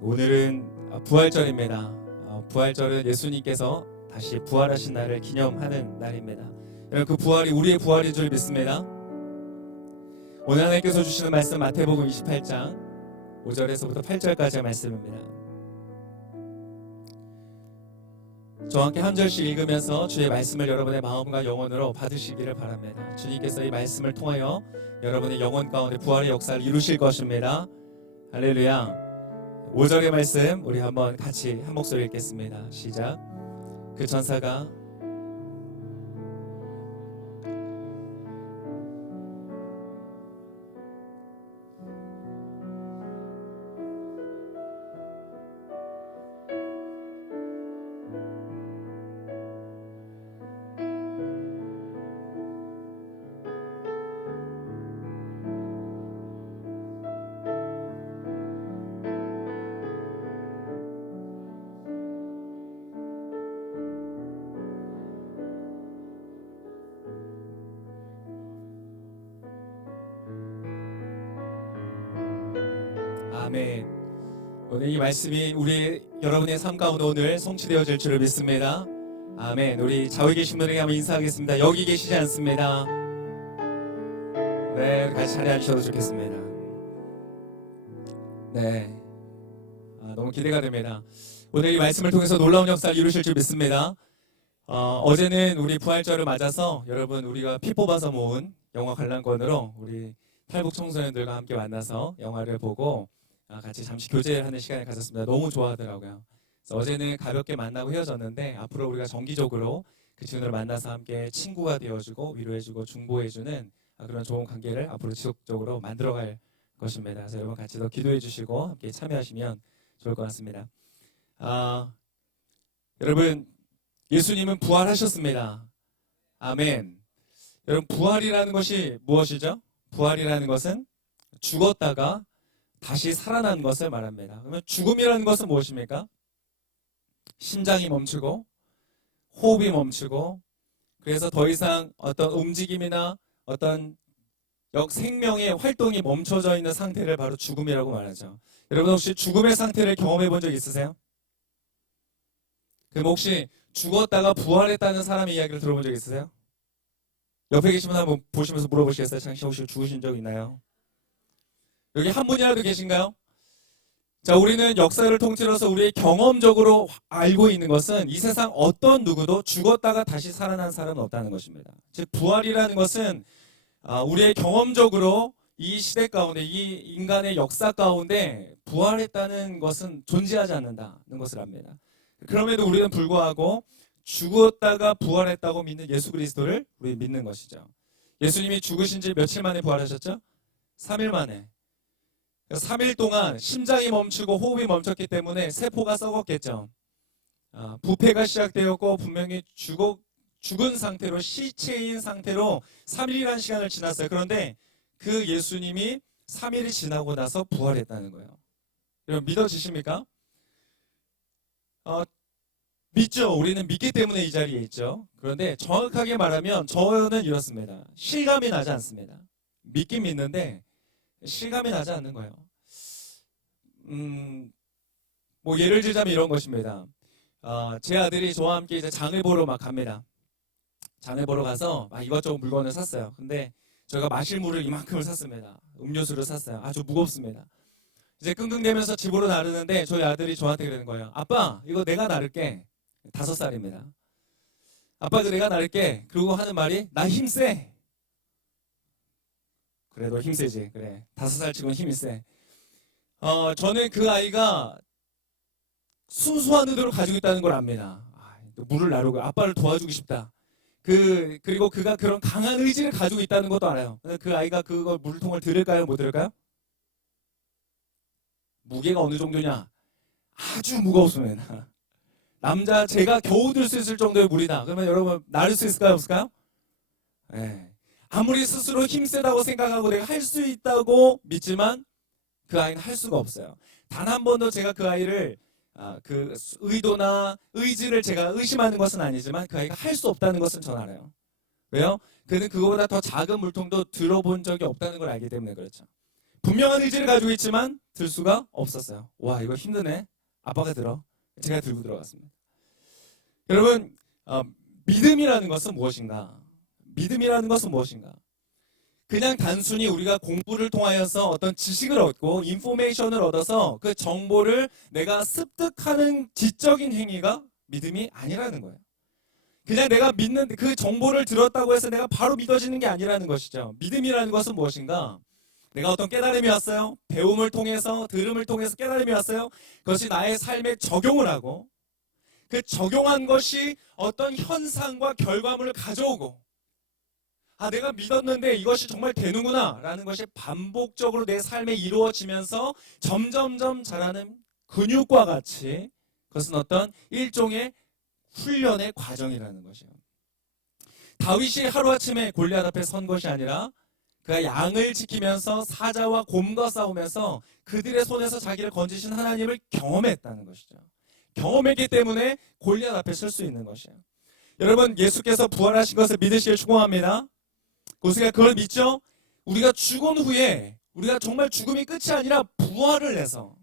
오늘은 부활절입니다. 부활절은 예수님께서 다시 부활하신 날을 기념하는 날입니다. 여러분, 그 부활이 우리의 부활인 줄 믿습니다. 오늘 하나님께서 주시는 말씀 마태복음 28장 5절에서부터 8절까지의 말씀입니다. 저와 함께 한 절씩 읽으면서 주의 말씀을 여러분의 마음과 영혼으로 받으시기를 바랍니다. 주님께서 이 말씀을 통하여 여러분의 영혼 가운데 부활의 역사를 이루실 것입니다. 할렐루야. 5절의 말씀 우리 한번 같이 한 목소리 읽겠습니다. 시작. 그 전사가 아멘. 오늘 이 말씀이 우리 여러분의 삶 가운데 오늘 성취되어질 줄을 믿습니다. 아멘. 우리 좌우에 계신 분에게 한번 인사하겠습니다. 여기 계시지 않습니다. 네, 같이 자리에 앉으셔도 좋겠습니다. 네, 너무 기대가 됩니다. 오늘 이 말씀을 통해서 놀라운 역사를 이루실 줄 믿습니다. 어제는 우리 부활절을 맞아서 여러분 우리가 피 뽑아서 모은 영화 관람권으로 우리 탈북 청소년들과 함께 만나서 영화를 보고 같이 잠시 교제하는 시간을 가졌습니다. 너무 좋아하더라고요. 그래서 어제는 가볍게 만나고 헤어졌는데 앞으로 우리가 정기적으로 그 친구들을 만나서 함께 친구가 되어주고 위로해주고 중보해주는 그런 좋은 관계를 앞으로 지속적으로 만들어갈 것입니다. 그래서 여러분 같이 더 기도해주시고 함께 참여하시면 좋을 것 같습니다. 여러분 예수님은 부활하셨습니다. 아멘. 여러분 부활이라는 것이 무엇이죠? 부활이라는 것은 죽었다가 다시 살아난 것을 말합니다. 그러면 죽음이라는 것은 무엇입니까? 심장이 멈추고 호흡이 멈추고 그래서 더 이상 어떤 움직임이나 어떤 생명의 활동이 멈춰져 있는 상태를 바로 죽음이라고 말하죠. 여러분 혹시 죽음의 상태를 경험해 본 적 있으세요? 그럼 혹시 죽었다가 부활했다는 사람의 이야기를 들어본 적 있으세요? 옆에 계신 분 한번 보시면서 물어보시겠어요? 당신 혹시 죽으신 적 있나요? 여기 한 분이라도 계신가요? 자, 우리는 역사를 통틀어서 우리의 경험적으로 알고 있는 것은 이 세상 어떤 누구도 죽었다가 다시 살아난 사람은 없다는 것입니다. 즉 부활이라는 것은 우리의 경험적으로 이 시대 가운데 이 인간의 역사 가운데 부활했다는 것은 존재하지 않는다는 것을 압니다. 그럼에도 우리는 불구하고 죽었다가 부활했다고 믿는 예수 그리스도를 우리 믿는 것이죠. 예수님이 죽으신 지 며칠 만에 부활하셨죠? 3일 만에. 3일 동안 심장이 멈추고 호흡이 멈췄기 때문에 세포가 썩었겠죠. 부패가 시작되었고 분명히 죽은 상태로 시체인 상태로 3일이라는 시간을 지났어요. 그런데 그 예수님이 3일이 지나고 나서 부활했다는 거예요. 여러분 믿어지십니까? 믿죠. 우리는 믿기 때문에 이 자리에 있죠. 그런데 정확하게 말하면 저는 이렇습니다. 실감이 나지 않습니다. 믿긴 믿는데 실감이 나지 않는 거예요. 뭐 예를 들자면 이런 것입니다. 제 아들이 저와 함께 이제 장을 보러 막 갑니다. 장을 보러 가서 이것저것 물건을 샀어요. 근데 저희가 마실 물을 이만큼을 샀습니다. 음료수를 샀어요. 아주 무겁습니다. 이제 끙끙대면서 집으로 나르는데 저희 아들이 저한테 그러는 거예요. 아빠, 이거 내가 나를게. 5살입니다. 아빠, 이거 내가 나를게. 그리고 하는 말이 나 힘세. 그래, 너 힘세지. 그래, 5살 치고는 힘이 세. 저는 그 아이가 순수한 의도를 가지고 있다는 걸 압니다. 물을 나르고 아빠를 도와주고 싶다. 그리고 그가 그런 강한 의지를 가지고 있다는 것도 알아요. 그 아이가 그거 물통을 들을까요? 못 들을까요? 무게가 어느 정도냐? 아주 무거웠습니다. 남자 제가 겨우 들 수 있을 정도의 물이다. 그러면 여러분 나를 수 있을까요? 없을까요? 네. 아무리 스스로 힘세다고 생각하고 내가 할 수 있다고 믿지만 그 아이는 할 수가 없어요. 단 한 번도 제가 그 아이를 그 의도나 의지를 제가 의심하는 것은 아니지만 그 아이가 할 수 없다는 것은 전 알아요. 왜요? 그는 그거보다 더 작은 물통도 들어본 적이 없다는 걸 알기 때문에 그렇죠. 분명한 의지를 가지고 있지만 들 수가 없었어요. 와, 이거 힘드네. 아빠가 들어. 제가 들고 들어갔습니다. 여러분, 믿음이라는 것은 무엇인가? 믿음이라는 것은 무엇인가? 그냥 단순히 우리가 공부를 통하여서 어떤 지식을 얻고 인포메이션을 얻어서 그 정보를 내가 습득하는 지적인 행위가 믿음이 아니라는 거예요. 그냥 내가 믿는 그 정보를 들었다고 해서 내가 바로 믿어지는 게 아니라는 것이죠. 믿음이라는 것은 무엇인가? 내가 어떤 깨달음이 왔어요. 배움을 통해서, 들음을 통해서 깨달음이 왔어요. 그것이 나의 삶에 적용을 하고 그 적용한 것이 어떤 현상과 결과물을 가져오고, 아, 내가 믿었는데 이것이 정말 되는구나 라는 것이 반복적으로 내 삶에 이루어지면서 점점점 자라는 근육과 같이 그것은 어떤 일종의 훈련의 과정이라는 것이에요. 다윗이 하루아침에 골리앗 앞에 선 것이 아니라 그가 양을 지키면서 사자와 곰과 싸우면서 그들의 손에서 자기를 건지신 하나님을 경험했다는 것이죠. 경험했기 때문에 골리앗 앞에 설 수 있는 것이에요. 여러분, 예수께서 부활하신 것을 믿으시길 축원합니다. 우리가 그걸 믿죠? 우리가 죽은 후에 우리가 정말 죽음이 끝이 아니라 부활을 해서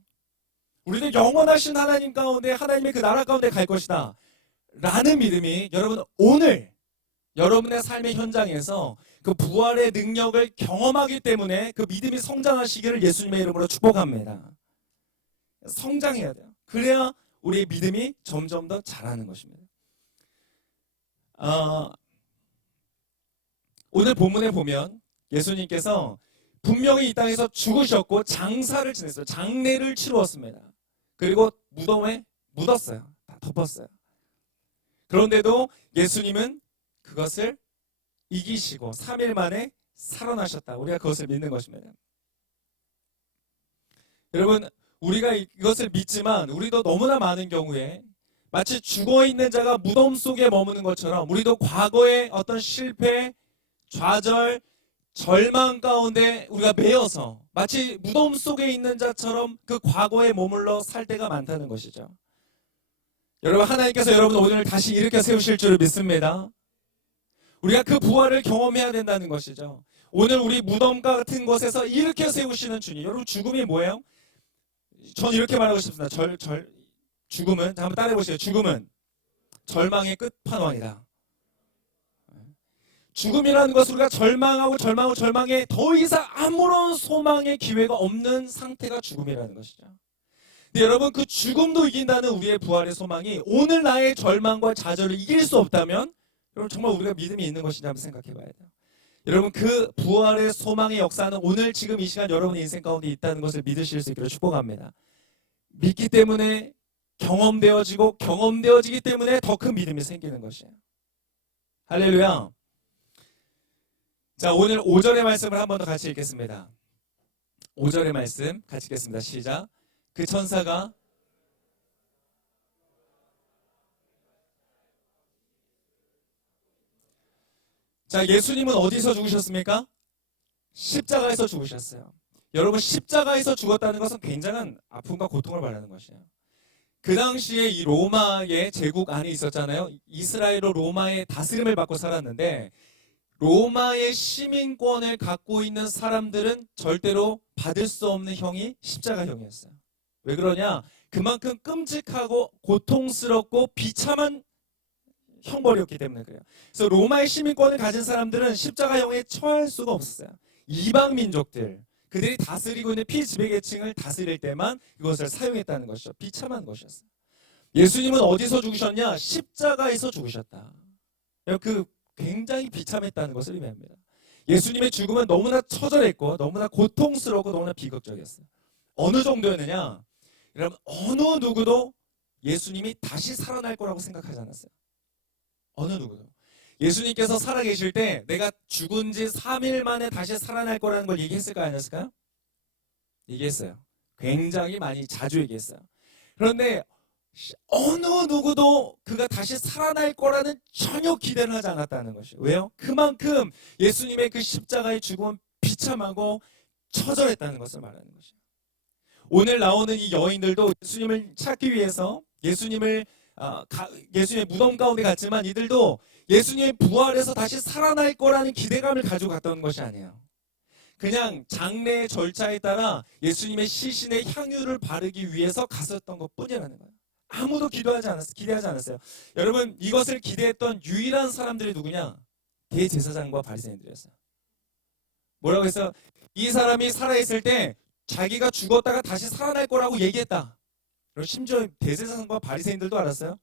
우리는 영원하신 하나님 가운데, 하나님의 그 나라 가운데 갈 것이다 라는 믿음이 여러분 오늘 여러분의 삶의 현장에서 그 부활의 능력을 경험하기 때문에 그 믿음이 성장하시기를 예수님의 이름으로 축복합니다. 성장해야 돼요. 그래야 우리의 믿음이 점점 더 자라는 것입니다. 오늘 본문에 보면 예수님께서 분명히 이 땅에서 죽으셨고 장사를 지냈어요. 장례를 치루었습니다. 그리고 무덤에 묻었어요. 다 덮었어요. 그런데도 예수님은 그것을 이기시고 3일 만에 살아나셨다. 우리가 그것을 믿는 것입니다. 여러분, 우리가 이것을 믿지만 우리도 너무나 많은 경우에 마치 죽어있는 자가 무덤 속에 머무는 것처럼 우리도 과거의 어떤 실패, 좌절, 절망 가운데 우리가 매여서 마치 무덤 속에 있는 자처럼 그 과거에 머물러 살 때가 많다는 것이죠. 여러분, 하나님께서 여러분 오늘 다시 일으켜 세우실 줄을 믿습니다. 우리가 그 부활을 경험해야 된다는 것이죠. 오늘 우리 무덤과 같은 곳에서 일으켜 세우시는 주님. 여러분, 죽음이 뭐예요? 전 이렇게 말하고 싶습니다. 죽음은, 한번 따라해 보세요. 죽음은 절망의 끝판왕이다. 죽음이라는 것은 우리가 절망하고 절망에 더 이상 아무런 소망의 기회가 없는 상태가 죽음이라는 것이죠. 근데 여러분, 그 죽음도 이긴다는 우리의 부활의 소망이 오늘 나의 절망과 좌절을 이길 수 없다면 여러분, 정말 우리가 믿음이 있는 것인지 한번 생각해 봐야 돼요. 여러분, 그 부활의 소망의 역사는 오늘 지금 이 시간 여러분의 인생 가운데 있다는 것을 믿으실 수 있기를 축복합니다. 믿기 때문에 경험되어지고 경험되어지기 때문에 더 큰 믿음이 생기는 것이에요. 할렐루야. 자, 오늘 5절의 말씀을 한 번 더 같이 읽겠습니다. 5절의 말씀 같이 읽겠습니다. 시작. 그 천사가 자, 예수님은 어디서 죽으셨습니까? 십자가에서 죽으셨어요. 여러분, 십자가에서 죽었다는 것은 굉장한 아픔과 고통을 말하는 것이에요. 그 당시에 이 로마의 제국 안에 있었잖아요. 이스라엘로 로마의 다스림을 받고 살았는데 로마의 시민권을 갖고 있는 사람들은 절대로 받을 수 없는 형이 십자가형이었어요. 왜 그러냐? 그만큼 끔찍하고 고통스럽고 비참한 형벌이었기 때문에 그래요. 그래서 로마의 시민권을 가진 사람들은 십자가형에 처할 수가 없었어요. 이방 민족들, 그들이 다스리고 있는 피지배계층을 다스릴 때만 이것을 사용했다는 것이죠. 비참한 것이었어요. 예수님은 어디서 죽으셨냐? 십자가에서 죽으셨다. 그 굉장히 비참했다는 것을 의미합니다. 예수님의 죽음은 너무나 처절했고 너무나 고통스럽고 너무나 비극적이었어요. 어느 정도였느냐? 여러분, 어느 누구도 예수님이 다시 살아날 거라고 생각하지 않았어요. 어느 누구도. 예수님께서 살아계실 때 내가 죽은 지 3일 만에 다시 살아날 거라는 걸 얘기했을까요? 안 했을까요? 얘기했어요. 굉장히 많이 자주 얘기했어요. 그런데 어느 누구도 그가 다시 살아날 거라는 전혀 기대를 하지 않았다는 것이에요. 왜요? 그만큼 예수님의 그 십자가의 죽음은 비참하고 처절했다는 것을 말하는 것이에요. 오늘 나오는 이 여인들도 예수님을 찾기 위해서 예수님의 무덤 가운데 갔지만 이들도 예수님의 부활해서 다시 살아날 거라는 기대감을 가지고 갔던 것이 아니에요. 그냥 장례의 절차에 따라 예수님의 시신의 향유를 바르기 위해서 갔었던 것뿐이라는 거예요. 아무도 기대하지 않았어요. 여러분, 이것을 기대했던 유일한 사람들이 누구냐? 대제사장과 바리새인들이었어요. 뭐라고 했어요? 이 사람이 살아있을 때 자기가 죽었다가 다시 살아날 거라고 얘기했다. 그리고 심지어 대제사장과 바리새인들도 알았어요.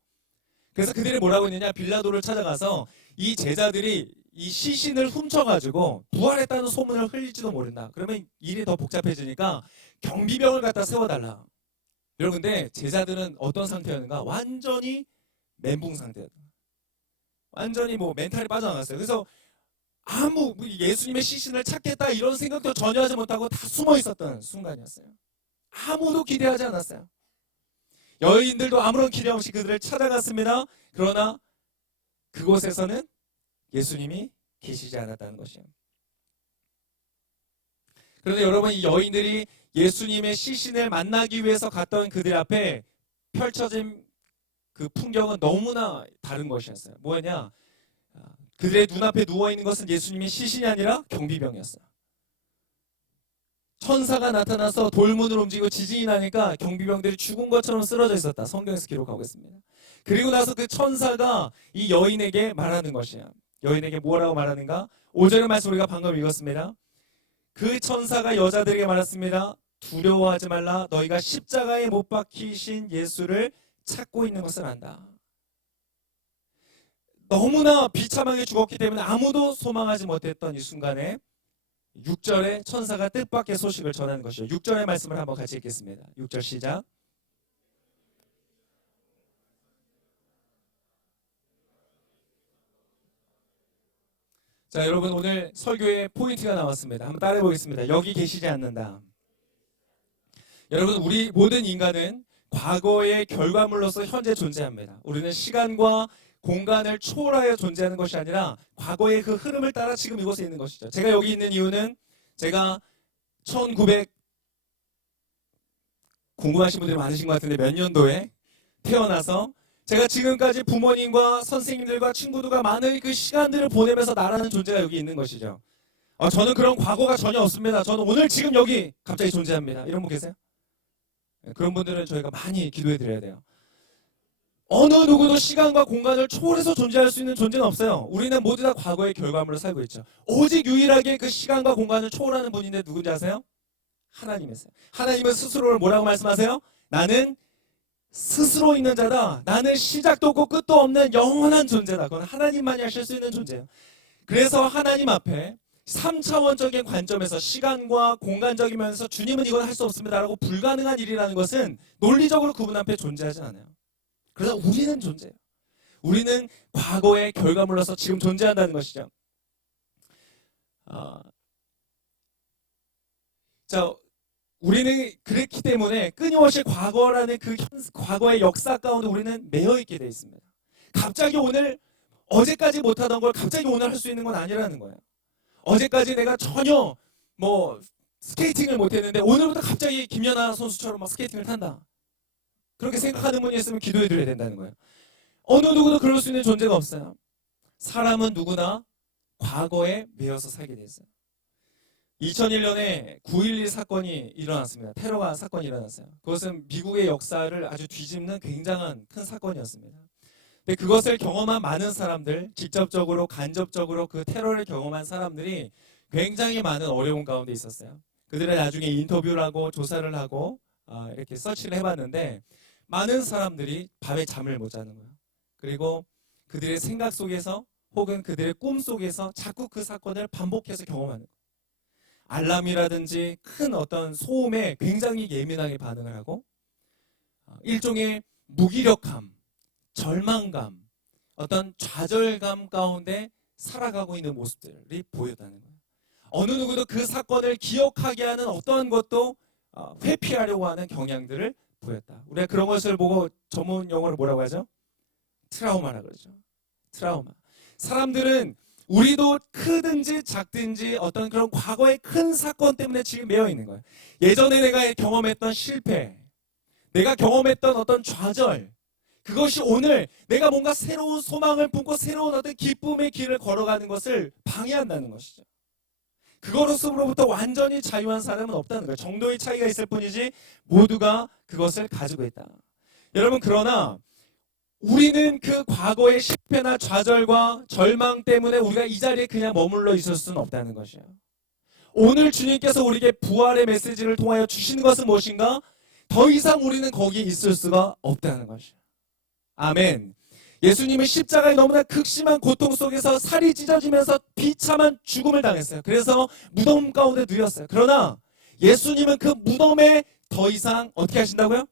그래서 그들이 뭐라고 했느냐? 빌라도를 찾아가서 이 제자들이 이 시신을 훔쳐가지고 부활했다는 소문을 흘릴지도 모른다. 그러면 일이 더 복잡해지니까 경비병을 갖다 세워달라. 여러분, 근데 제자들은 어떤 상태였는가? 완전히 멘붕 상태였다. 완전히 뭐 멘탈이 빠져나갔어요. 그래서 아무 예수님의 시신을 찾겠다 이런 생각도 전혀 하지 못하고 다 숨어 있었던 순간이었어요. 아무도 기대하지 않았어요. 여인들도 아무런 기대 없이 그들을 찾아갔습니다. 그러나 그곳에서는 예수님이 계시지 않았다는 것이에요. 그런데 여러분, 이 여인들이 예수님의 시신을 만나기 위해서 갔던 그들 앞에 펼쳐진 그 풍경은 너무나 다른 것이었어요. 뭐냐? 그들의 눈앞에 누워있는 것은 예수님의 시신이 아니라 경비병이었어요. 천사가 나타나서 돌문을 움직이고 지진이 나니까 경비병들이 죽은 것처럼 쓰러져 있었다. 성경에서 기록하고 있습니다. 그리고 나서 그 천사가 이 여인에게 말하는 것이야. 여인에게 뭐라고 말하는가? 5절의 말씀 우리가 방금 읽었습니다. 그 천사가 여자들에게 말했습니다. 두려워하지 말라. 너희가 십자가에 못 박히신 예수를 찾고 있는 것을 안다. 너무나 비참하게 죽었기 때문에 아무도 소망하지 못했던 이 순간에 6절에 천사가 뜻밖의 소식을 전하는 것이죠. 6절의 말씀을 한번 같이 읽겠습니다. 6절 시작. 자, 여러분, 오늘 설교의 포인트가 나왔습니다. 한번 따라해 보겠습니다. 여기 계시지 않는다. 여러분, 우리 모든 인간은 과거의 결과물로서 현재 존재합니다. 우리는 시간과 공간을 초월하여 존재하는 것이 아니라 과거의 그 흐름을 따라 지금 이곳에 있는 것이죠. 제가 여기 있는 이유는 제가 1900 궁금하신 분들이 많으신 것 같은데 몇 년도에 태어나서 제가 지금까지 부모님과 선생님들과 친구들과 많은 그 시간들을 보내면서 나라는 존재가 여기 있는 것이죠. 저는 그런 과거가 전혀 없습니다. 저는 오늘 지금 여기 갑자기 존재합니다. 이런 분 계세요? 그런 분들은 저희가 많이 기도해 드려야 돼요. 어느 누구도 시간과 공간을 초월해서 존재할 수 있는 존재는 없어요. 우리는 모두 다 과거의 결과물로 살고 있죠. 오직 유일하게 그 시간과 공간을 초월하는 분인데 누군지 아세요? 하나님이세요. 하나님은 스스로를 뭐라고 말씀하세요? 나는 스스로 있는 자다. 나는 시작도 없고 끝도 없는 영원한 존재다. 그건 하나님만이 하실 수 있는 존재예요. 그래서 하나님 앞에 3차원적인 관점에서 시간과 공간적인 면에서 주님은 이건 할 수 없습니다라고 불가능한 일이라는 것은 논리적으로 그분 앞에 존재하지 않아요. 그래서 우리는 존재해요. 우리는 과거의 결과물로서 지금 존재한다는 것이죠. 자, 우리는 그렇기 때문에 끊임없이 과거라는 그 과거의 역사 가운데 우리는 매여 있게 되어 있습니다. 갑자기 오늘 어제까지 못하던 걸 갑자기 오늘 할 수 있는 건 아니라는 거예요. 어제까지 내가 전혀 뭐 스케이팅을 못했는데 오늘부터 갑자기 김연아 선수처럼 막 스케이팅을 탄다. 그렇게 생각하는 분이 있으면 기도해 드려야 된다는 거예요. 어느 누구도 그럴 수 있는 존재가 없어요. 사람은 누구나 과거에 매여서 살게 돼 있어요. 2001년에 9.11 사건이 일어났습니다. 테러 사건이 일어났어요. 그것은 미국의 역사를 아주 뒤집는 굉장한 큰 사건이었습니다. 근데 그것을 경험한 많은 사람들, 직접적으로 간접적으로 그 테러를 경험한 사람들이 굉장히 많은 어려움 가운데 있었어요. 그들은 나중에 인터뷰를 하고 조사를 하고 이렇게 서치를 해봤는데 많은 사람들이 밤에 잠을 못 자는 거예요. 그리고 그들의 생각 속에서 혹은 그들의 꿈 속에서 자꾸 그 사건을 반복해서 경험하는 거예요. 알람이라든지 큰 어떤 소음에 굉장히 예민하게 반응을 하고 일종의 무기력함, 절망감, 어떤 좌절감 가운데 살아가고 있는 모습들이 보였다는 거예요. 어느 누구도 그 사건을 기억하게 하는 어떠한 것도 회피하려고 하는 경향들을 보였다. 우리가 그런 것을 보고 전문 용어로 뭐라고 하죠? 트라우마라고 그러죠. 트라우마. 사람들은 우리도 크든지 작든지 어떤 그런 과거의 큰 사건 때문에 지금 매여 있는 거예요. 예전에 내가 경험했던 실패, 내가 경험했던 어떤 좌절, 그것이 오늘 내가 뭔가 새로운 소망을 품고 새로운 어떤 기쁨의 길을 걸어가는 것을 방해한다는 것이죠. 그것으로부터 완전히 자유한 사람은 없다는 거예요. 정도의 차이가 있을 뿐이지 모두가 그것을 가지고 있다. 여러분, 그러나 우리는 그 과거의 실패나 좌절과 절망 때문에 우리가 이 자리에 그냥 머물러 있을 수는 없다는 것이에요. 오늘 주님께서 우리에게 부활의 메시지를 통하여 주시는 것은 무엇인가? 더 이상 우리는 거기에 있을 수가 없다는 것이에요. 아멘. 예수님은 십자가의 너무나 극심한 고통 속에서 살이 찢어지면서 비참한 죽음을 당했어요. 그래서 무덤 가운데 누웠어요. 그러나 예수님은 그 무덤에 더 이상 어떻게 하신다고요?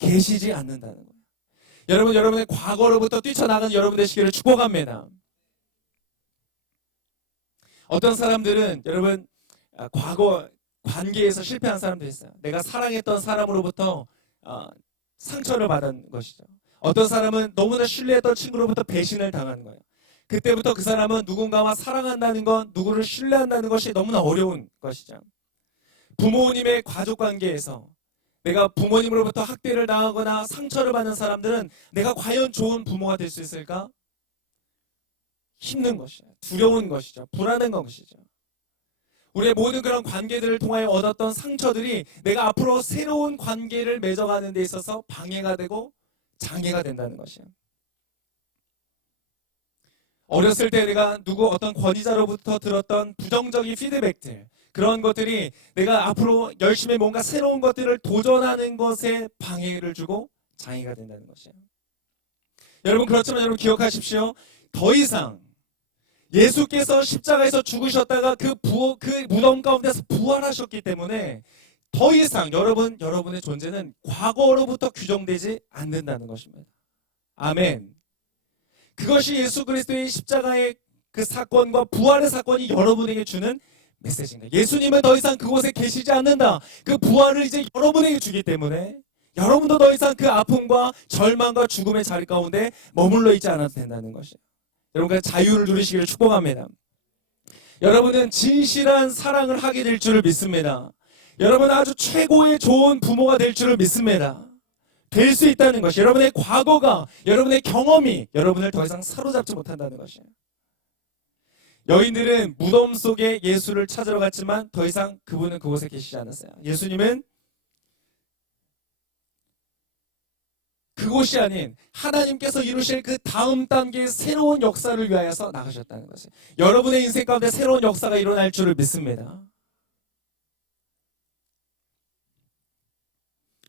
계시지 않는다는 거예요. 여러분, 여러분의 과거로부터 뛰쳐나가는 여러분 되시기를 축복합니다. 어떤 사람들은 여러분 과거 관계에서 실패한 사람도 있어요. 내가 사랑했던 사람으로부터 상처를 받은 것이죠. 어떤 사람은 너무나 신뢰했던 친구로부터 배신을 당하는 거예요. 그때부터 그 사람은 누군가와 사랑한다는 것, 누구를 신뢰한다는 것이 너무나 어려운 것이죠. 부모님의 가족관계에서 내가 부모님으로부터 학대를 당하거나 상처를 받는 사람들은 내가 과연 좋은 부모가 될 수 있을까? 힘든 것이죠. 두려운 것이죠. 불안한 것이죠. 우리의 모든 그런 관계들을 통하여 얻었던 상처들이 내가 앞으로 새로운 관계를 맺어가는 데 있어서 방해가 되고 장애가 된다는 것이에요. 어렸을 때 내가 누구 어떤 권위자로부터 들었던 부정적인 피드백들, 그런 것들이 내가 앞으로 열심히 뭔가 새로운 것들을 도전하는 것에 방해를 주고 장애가 된다는 것이에요. 여러분, 그렇지만 여러분 기억하십시오. 더 이상 예수께서 십자가에서 죽으셨다가 그 무덤 가운데서 부활하셨기 때문에 더 이상 여러분의 존재는 과거로부터 규정되지 않는다는 것입니다. 아멘. 그것이 예수 그리스도의 십자가의 그 사건과 부활의 사건이 여러분에게 주는 메시지입니다. 예수님은 더 이상 그곳에 계시지 않는다. 그 부활을 이제 여러분에게 주기 때문에 여러분도 더 이상 그 아픔과 절망과 죽음의 자리 가운데 머물러 있지 않아도 된다는 것이에요. 여러분과 자유를 누리시기를 축복합니다. 여러분은 진실한 사랑을 하게 될 줄을 믿습니다. 여러분은 아주 최고의 좋은 부모가 될 줄을 믿습니다. 될 수 있다는 것이, 여러분의 과거가, 여러분의 경험이 여러분을 더 이상 사로잡지 못한다는 것이에요. 여인들은 무덤 속에 예수를 찾으러 갔지만 더 이상 그분은 그곳에 계시지 않았어요. 예수님은 그곳이 아닌 하나님께서 이루실 그 다음 단계의 새로운 역사를 위하여서 나가셨다는 것이에요. 여러분의 인생 가운데 새로운 역사가 일어날 줄을 믿습니다.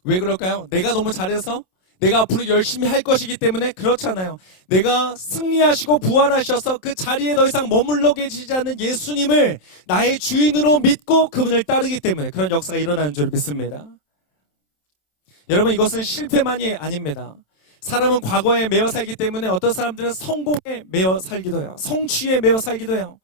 왜 그럴까요? 내가 너무 잘해서? 내가 앞으로 열심히 할 것이기 때문에? 그렇잖아요. 내가 승리하시고 부활하셔서 그 자리에 더 이상 머물러 계시지 않는 예수님을 나의 주인으로 믿고 그분을 따르기 때문에 그런 역사가 일어나는 줄 믿습니다. 여러분, 이것은 실패만이 아닙니다. 사람은 과거에 매여 살기 때문에 어떤 사람들은 성공에 매여 살기도 해요. 성취에 매여 살기도 해요.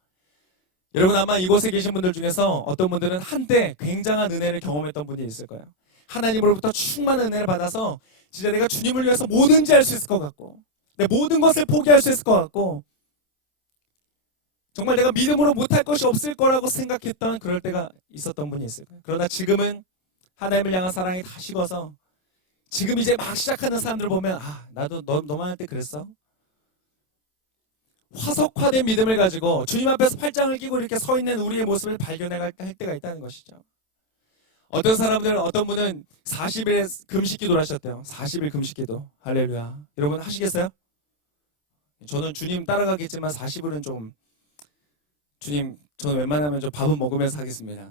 여러분, 아마 이곳에 계신 분들 중에서 어떤 분들은 한때 굉장한 은혜를 경험했던 분이 있을 거예요. 하나님으로부터 충만한 은혜를 받아서 진짜 내가 주님을 위해서 뭐든지 할 수 있을 것 같고, 내 모든 것을 포기할 수 있을 것 같고, 정말 내가 믿음으로 못할 것이 없을 거라고 생각했던 그럴 때가 있었던 분이 있을 거예요. 그러나 지금은 하나님을 향한 사랑이 다 식어서 지금 이제 막 시작하는 사람들을 보면 나도 너만 할 때 그랬어? 화석화된 믿음을 가지고 주님 앞에서 팔짱을 끼고 이렇게 서 있는 우리의 모습을 발견할 때가 있다는 것이죠. 어떤 사람들은, 어떤 분은 40일 금식 기도를 하셨대요. 40일 금식 기도. 할렐루야. 여러분 하시겠어요? 저는 주님 따라가겠지만 40일은 좀, 주님 저는 웬만하면 좀 밥은 먹으면서 하겠습니다.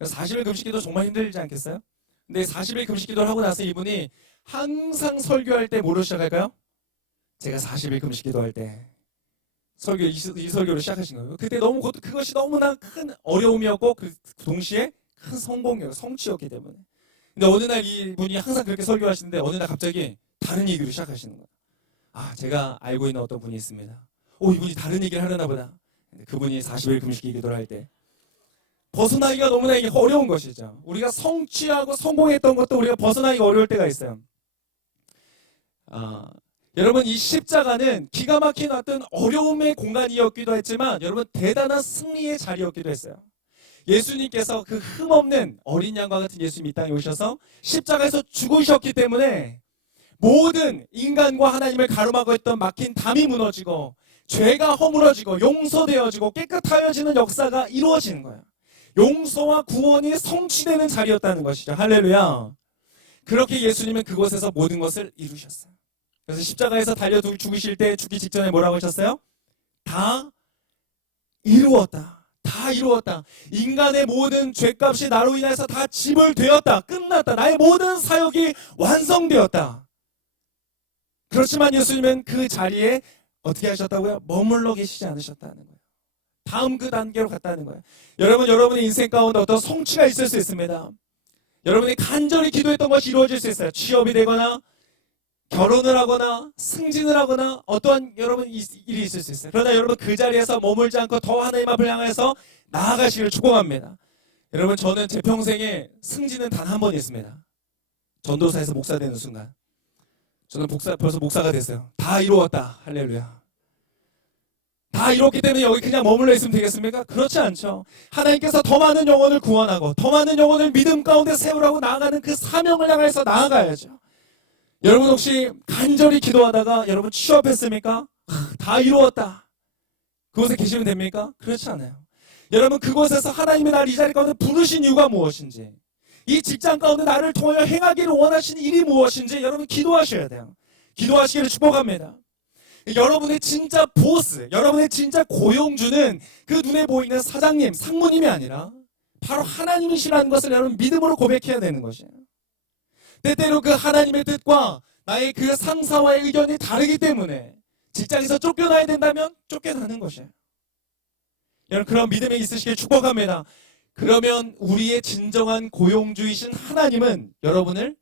40일 금식 기도 정말 힘들지 않겠어요? 근데 40일 금식 기도를 하고 나서 이분이 항상 설교할 때 뭐로 시작할까요? 제가 40일 금식 기도할 때 이 설교를 시작하신 거예요. 그때 그것이 너무나 큰 어려움이었고 그 동시에 큰 성공이었고 성취였기 때문에. 근데 어느 날 이분이 항상 그렇게 설교하시는데 어느 날 갑자기 다른 얘기를 시작하시는 거예요. 제가 알고 있는 어떤 분이 있습니다. 이분이 다른 얘기를 하려나 보다. 그분이 40일 금식 기도를 할 때 벗어나기가 너무나 이게 어려운 것이죠. 우리가 성취하고 성공했던 것도 우리가 벗어나기가 어려울 때가 있어요. 여러분, 이 십자가는 기가 막힌 어떤 어려움의 공간이었기도 했지만 여러분 대단한 승리의 자리였기도 했어요. 예수님께서 그 흠없는 어린 양과 같은 예수님이 이 땅에 오셔서 십자가에서 죽으셨기 때문에 모든 인간과 하나님을 가로막고 있던 막힌 담이 무너지고 죄가 허물어지고 용서되어지고 깨끗하여지는 역사가 이루어지는 거예요. 용서와 구원이 성취되는 자리였다는 것이죠. 할렐루야. 그렇게 예수님은 그곳에서 모든 것을 이루셨어요. 그래서 십자가에서 달려 죽으실 때 죽기 직전에 뭐라고 하셨어요? 다 이루었다. 다 이루었다. 인간의 모든 죄값이 나로 인해서 다 지불되었다. 끝났다. 나의 모든 사역이 완성되었다. 그렇지만 예수님은 그 자리에 어떻게 하셨다고요? 머물러 계시지 않으셨다는 거예요. 다음 그 단계로 갔다는 거예요. 여러분의 인생 가운데 어떤 성취가 있을 수 있습니다. 여러분이 간절히 기도했던 것이 이루어질 수 있어요. 취업이 되거나 결혼을 하거나 승진을 하거나 어떠한 여러분 일이 있을 수 있어요. 그러나 여러분 그 자리에서 머물지 않고 더 하나님 앞을 향해서 나아가시기를 축복합니다. 여러분 저는 제 평생에 승진은 단 한 번 있습니다. 전도사에서 목사 되는 순간 저는 벌써 목사가 됐어요. 다 이루었다. 할렐루야. 다 이뤘기 때문에 여기 그냥 머물러 있으면 되겠습니까? 그렇지 않죠. 하나님께서 더 많은 영혼을 구원하고 더 많은 영혼을 믿음 가운데 세우라고 나아가는 그 사명을 향해서 나아가야죠. 여러분 혹시 간절히 기도하다가 여러분 취업했습니까? 다 이루었다. 그곳에 계시면 됩니까? 그렇지 않아요. 여러분 그곳에서 하나님이 나를 이 자리 가운데 부르신 이유가 무엇인지, 이 직장 가운데 나를 통하여 행하기를 원하시는 일이 무엇인지 여러분 기도하셔야 돼요. 기도하시기를 축복합니다. 여러분의 진짜 보스, 여러분의 진짜 고용주는 그 눈에 보이는 사장님, 상무님이 아니라 바로 하나님이시라는 것을 여러분 믿음으로 고백해야 되는 것이에요. 때때로 그 하나님의 뜻과 나의 그 상사와의 의견이 다르기 때문에 직장에서 쫓겨나야 된다면 쫓겨나는 것이에요. 여러분 그런 믿음이 있으시길 축복합니다. 그러면 우리의 진정한 고용주이신 하나님은 여러분을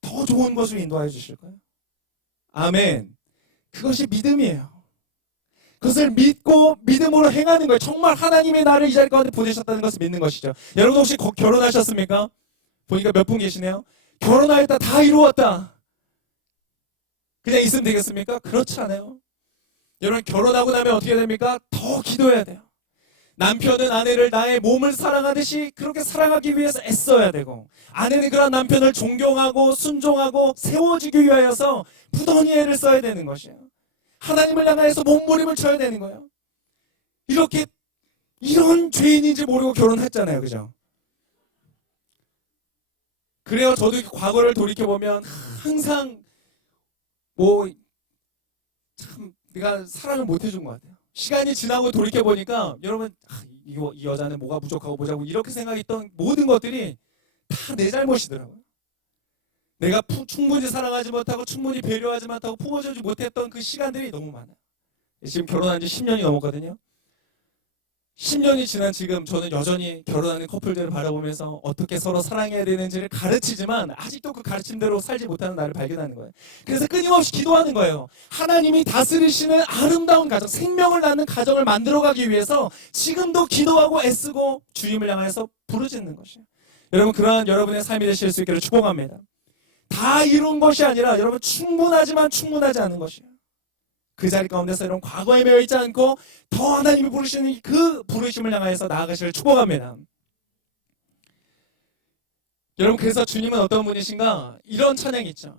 더 좋은 것으로 인도하여 주실 거예요. 아멘. 그것이 믿음이에요. 그것을 믿고 믿음으로 행하는 거예요. 정말 하나님의 나를 이 자리 가운데 보내셨다는 것을 믿는 것이죠. 여러분 혹시 결혼하셨습니까? 보니까 몇 분 계시네요. 결혼하였다. 다 이루었다. 그냥 있으면 되겠습니까? 그렇지 않아요. 여러분 결혼하고 나면 어떻게 됩니까? 더 기도해야 돼요. 남편은 아내를 나의 몸을 사랑하듯이 그렇게 사랑하기 위해서 애써야 되고, 아내는 그런 남편을 존경하고 순종하고 세워주기 위하여서 부단히 애를 써야 되는 것이에요. 하나님을 향해서 몸부림을 쳐야 되는 거예요. 이렇게 이런 죄인인지 모르고 결혼했잖아요. 그죠? 그래요. 저도 과거를 돌이켜보면 항상 참 내가 사랑을 못 해준 것 같아요. 시간이 지나고 돌이켜보니까 여러분 이 여자는 뭐가 부족하고 뭐자고 이렇게 생각했던 모든 것들이 다 내 잘못이더라고요. 내가 충분히 사랑하지 못하고 충분히 배려하지 못하고 품어주지 못했던 그 시간들이 너무 많아요. 지금 결혼한 지 10년이 넘었거든요. 10년이 지난 지금 저는 여전히 결혼하는 커플들을 바라보면서 어떻게 서로 사랑해야 되는지를 가르치지만 아직도 그 가르침대로 살지 못하는 나를 발견하는 거예요. 그래서 끊임없이 기도하는 거예요. 하나님이 다스리시는 아름다운 가정, 생명을 낳는 가정을 만들어가기 위해서 지금도 기도하고 애쓰고 주님을 향해서 부르짖는 것이에요. 여러분 그러한 여러분의 삶이 되실 수 있기를 축복합니다. 다 이룬 것이 아니라 여러분 충분하지만 충분하지 않은 것이에요. 그 자리 가운데서 여러분 과거에 매여 있지 않고 더 하나님이 부르시는 그 부르심을 향해서 나아가시를 축복합니다. 여러분 그래서 주님은 어떤 분이신가? 이런 찬양이 있죠.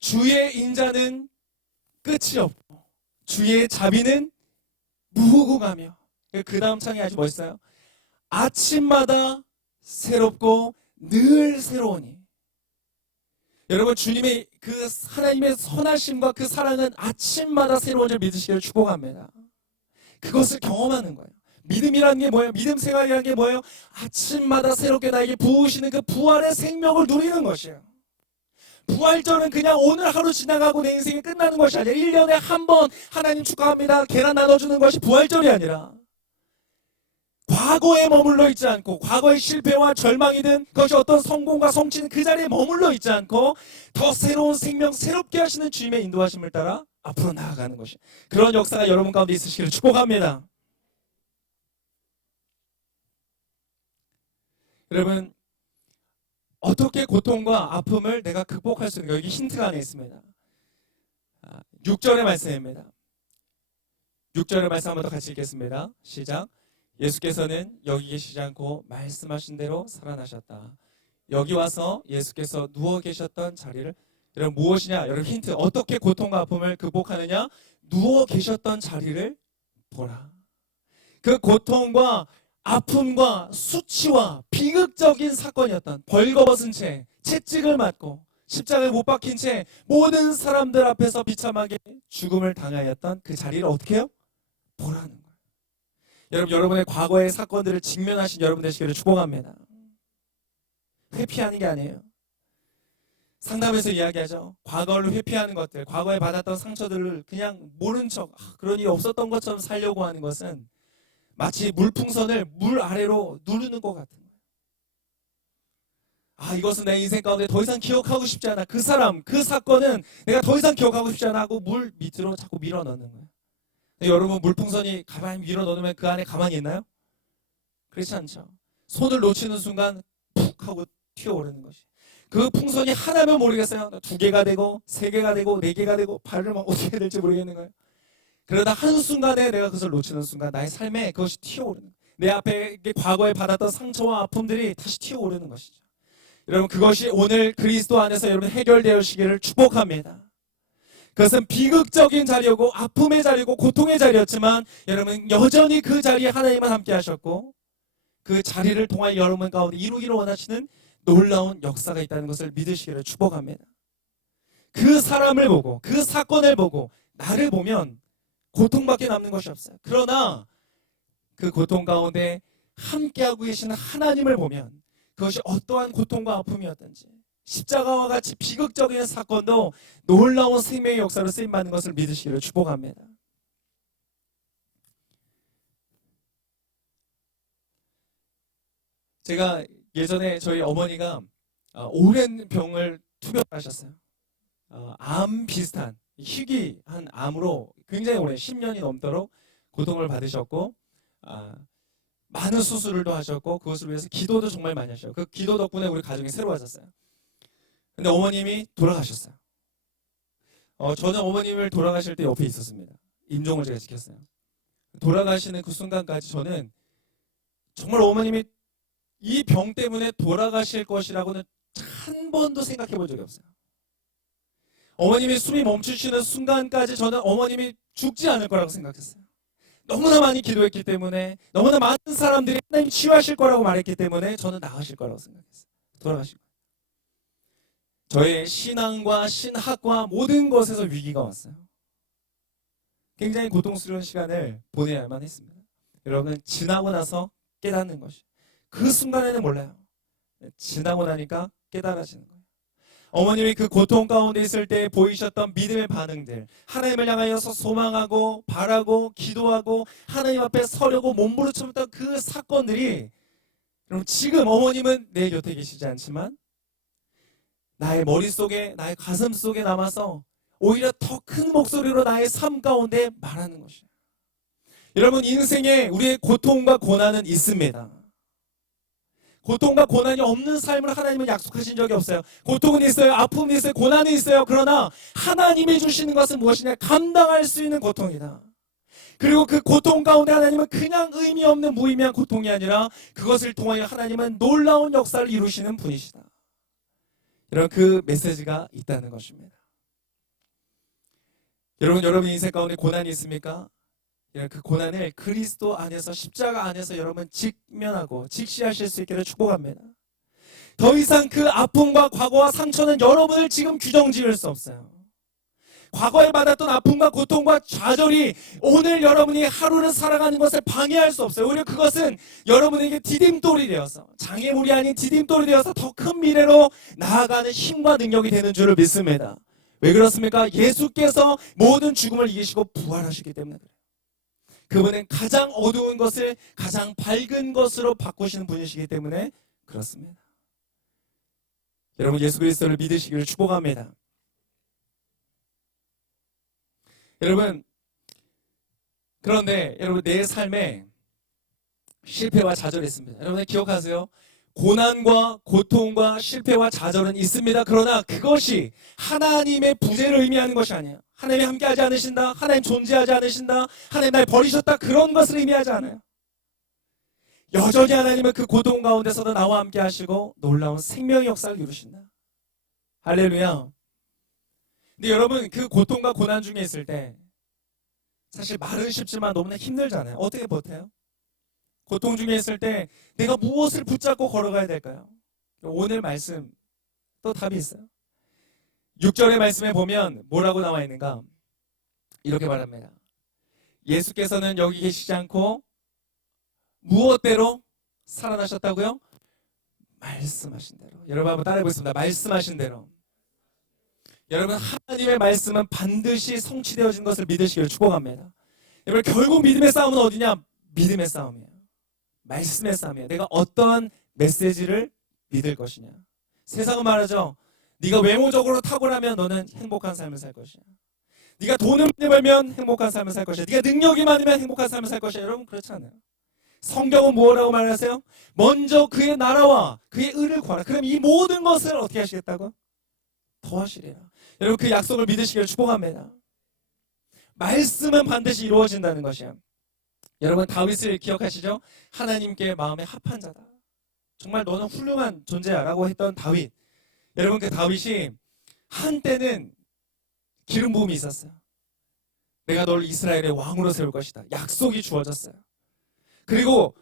주의 인자는 끝이 없고 주의 자비는 무궁하며, 그 다음 찬양이 아주 멋있어요. 아침마다 새롭고 늘 새로우니. 여러분 주님의 그 하나님의 선하심과 그 사랑은 아침마다 새로운 줄 믿으시기를 축복합니다. 그것을 경험하는 거예요. 믿음이라는 게 뭐예요? 믿음 생활이라는 게 뭐예요? 아침마다 새롭게 나에게 부으시는 그 부활의 생명을 누리는 것이에요. 부활절은 그냥 오늘 하루 지나가고 내 인생이 끝나는 것이 아니라 1년에 한 번 하나님 축하합니다 계란 나눠주는 것이 부활절이 아니라 과거에 머물러 있지 않고 과거의 실패와 절망이든 그것이 어떤 성공과 성취는 그 자리에 머물러 있지 않고 더 새로운 생명, 새롭게 하시는 주님의 인도하심을 따라 앞으로 나아가는 것이, 그런 역사가 여러분 가운데 있으시기를 축복합니다. 여러분 어떻게 고통과 아픔을 내가 극복할 수 있는가? 여기 힌트가 하나 있습니다. 6절의 말씀입니다. 6절의 말씀 한번 더 같이 읽겠습니다. 시작. 예수께서는 여기 계시지 않고 말씀하신 대로 살아나셨다. 여기 와서 예수께서 누워 계셨던 자리를, 여러분 무엇이냐? 여러분 힌트. 어떻게 고통과 아픔을 극복하느냐? 누워 계셨던 자리를 보라. 그 고통과 아픔과 수치와 비극적인 사건이었던, 벌거벗은 채 채찍을 맞고 십자가에 못 박힌 채 모든 사람들 앞에서 비참하게 죽음을 당하였던 그 자리를 어떻게 해요? 보라는 거예요. 여러분, 여러분의 과거의 사건들을 직면하신 여러분 되시기를 축복합니다. 회피하는 게 아니에요. 상담에서 이야기하죠. 과거를 회피하는 것들, 과거에 받았던 상처들을 그냥 모른 척, 그런 일이 없었던 것처럼 살려고 하는 것은 마치 물풍선을 물 아래로 누르는 것 같은 거예요. 이것은 내 인생 가운데 더 이상 기억하고 싶지 않아. 그 사람, 그 사건은 내가 더 이상 기억하고 싶지 않아 하고 물 밑으로 자꾸 밀어 넣는 거예요. 여러분, 물풍선이 가만히 밀어 넣으면 그 안에 가만히 있나요? 그렇지 않죠. 손을 놓치는 순간 푹 하고 튀어오르는 것이. 그 풍선이 하나면 모르겠어요. 2개가 되고 3개가 되고 4개가 되고 발을 막 어떻게 해야 될지 모르겠는 거예요. 그러다 한순간에 내가 그것을 놓치는 순간 나의 삶에 그것이 튀어오르는 거예요. 내 앞에 과거에 받았던 상처와 아픔들이 다시 튀어오르는 것이죠. 여러분, 그것이 오늘 그리스도 안에서 여러분 해결되시기를 축복합니다. 그것은 비극적인 자리였고 아픔의 자리고 고통의 자리였지만 여러분 여전히 그 자리에 하나님만 함께 하셨고 그 자리를 통하여 여러분 가운데 이루기를 원하시는 놀라운 역사가 있다는 것을 믿으시기를 축복합니다. 그 사람을 보고 그 사건을 보고 나를 보면 고통밖에 남는 것이 없어요. 그러나 그 고통 가운데 함께하고 계시는 하나님을 보면 그것이 어떠한 고통과 아픔이었든지 십자가와 같이 비극적인 사건도 놀라운 생명의 역사로 쓰임받는 것을 믿으시기를 축복합니다. 제가 예전에 저희 어머니가 오랜 병을 투병하셨어요. 암 비슷한 희귀한 암으로 굉장히 오래 10년이 넘도록 고통을 받으셨고 많은 수술도 하셨고 그것을 위해서 기도도 정말 많이 하셨어요. 그 기도 덕분에 우리 가정이 새로워졌어요. 근데 어머님이 돌아가셨어요. 저는 어머님을 돌아가실 때 옆에 있었습니다. 임종을 제가 지켰어요. 돌아가시는 그 순간까지 저는 정말 어머님이 이 병 때문에 돌아가실 것이라고는 한 번도 생각해 본 적이 없어요. 어머님이 숨이 멈추시는 순간까지 저는 어머님이 죽지 않을 거라고 생각했어요. 너무나 많이 기도했기 때문에, 너무나 많은 사람들이 하나님 치유하실 거라고 말했기 때문에 저는 나으실 거라고 생각했어요. 돌아가신 거예요. 저의 신앙과 신학과 모든 것에서 위기가 왔어요. 굉장히 고통스러운 시간을 보내야만 했습니다. 여러분, 지나고 나서 깨닫는 것이, 그 순간에는 몰라요. 지나고 나니까 깨달아지는 거예요. 어머님이 그 고통 가운데 있을 때 보이셨던 믿음의 반응들, 하나님을 향하여서 소망하고 바라고 기도하고 하나님 앞에 서려고 몸부림쳤던 그 사건들이, 여러분, 지금 어머님은 내 곁에 계시지 않지만 나의 머릿속에, 나의 가슴 속에 남아서 오히려 더 큰 목소리로 나의 삶 가운데 말하는 것이에요. 여러분, 인생에 우리의 고통과 고난은 있습니다. 고통과 고난이 없는 삶을 하나님은 약속하신 적이 없어요. 고통은 있어요. 아픔은 있어요. 고난이 있어요. 그러나 하나님이 주시는 것은 무엇이냐? 감당할 수 있는 고통이다. 그리고 그 고통 가운데 하나님은 그냥 의미 없는 무의미한 고통이 아니라 그것을 통하여 하나님은 놀라운 역사를 이루시는 분이시다. 이런 그 메시지가 있다는 것입니다. 여러분 인생 가운데 고난이 있습니까? 그 고난을 그리스도 안에서, 십자가 안에서 여러분 직면하고 직시하실 수 있기를 축복합니다. 더 이상 그 아픔과 과거와 상처는 여러분을 지금 규정지을 수 없어요. 과거에 받았던 아픔과 고통과 좌절이 오늘 여러분이 하루를 살아가는 것을 방해할 수 없어요. 오히려 그것은 여러분에게 디딤돌이 되어서, 장애물이 아닌 디딤돌이 되어서 더 큰 미래로 나아가는 힘과 능력이 되는 줄을 믿습니다. 왜 그렇습니까? 예수께서 모든 죽음을 이기시고 부활하시기 때문에 그래요. 그분은 가장 어두운 것을 가장 밝은 것으로 바꾸시는 분이시기 때문에 그렇습니다. 여러분, 예수 그리스도를 믿으시기를 축복합니다. 여러분, 그런데 여러분, 내 삶에 실패와 좌절이 있습니다. 여러분 기억하세요. 고난과 고통과 실패와 좌절은 있습니다. 그러나 그것이 하나님의 부재를 의미하는 것이 아니에요. 하나님이 함께하지 않으신다, 하나님 존재하지 않으신다, 하나님 날 버리셨다, 그런 것을 의미하지 않아요. 여전히 하나님은 그 고통 가운데서도 나와 함께 하시고 놀라운 생명의 역사를 이루신다. 할렐루야. 근데 여러분, 그 고통과 고난 중에 있을 때 사실 말은 쉽지만 너무나 힘들잖아요. 어떻게 버텨요? 고통 중에 있을 때 내가 무엇을 붙잡고 걸어가야 될까요? 오늘 말씀 또 답이 있어요. 6절의 말씀에 보면 뭐라고 나와 있는가? 이렇게 말합니다. 예수께서는 여기 계시지 않고 무엇대로 살아나셨다고요? 말씀하신 대로. 여러분 한번 따라해 보겠습니다. 말씀하신 대로. 여러분 하나님의 말씀은 반드시 성취되어진 것을 믿으시기를 축복합니다. 여러분 결국 믿음의 싸움은 어디냐? 믿음의 싸움이에요. 말씀의 싸움이에요. 내가 어떠한 메시지를 믿을 것이냐. 세상은 말하죠. 네가 외모적으로 탁월하면 너는 행복한 삶을 살 것이야. 네가 돈을 많이 벌면 행복한 삶을 살 것이야. 네가 능력이 많으면 행복한 삶을 살 것이야. 여러분 그렇지 않아요. 성경은 뭐라고 말하세요? 먼저 그의 나라와 그의 의를 구하라. 그럼 이 모든 것을 어떻게 하시겠다고? 더하시리라. 여러분 그 약속을 믿으시기를 축복합니다. 말씀은 반드시 이루어진다는 것이야. 여러분 다윗을 기억하시죠? 하나님께 마음에 합한 자다. 정말 너는 훌륭한 존재야 라고 했던 다윗. 여러분 그 다윗이 한때는 기름 부음이 있었어요. 내가 널 이스라엘의 왕으로 세울 것이다. 약속이 주어졌어요. 그리고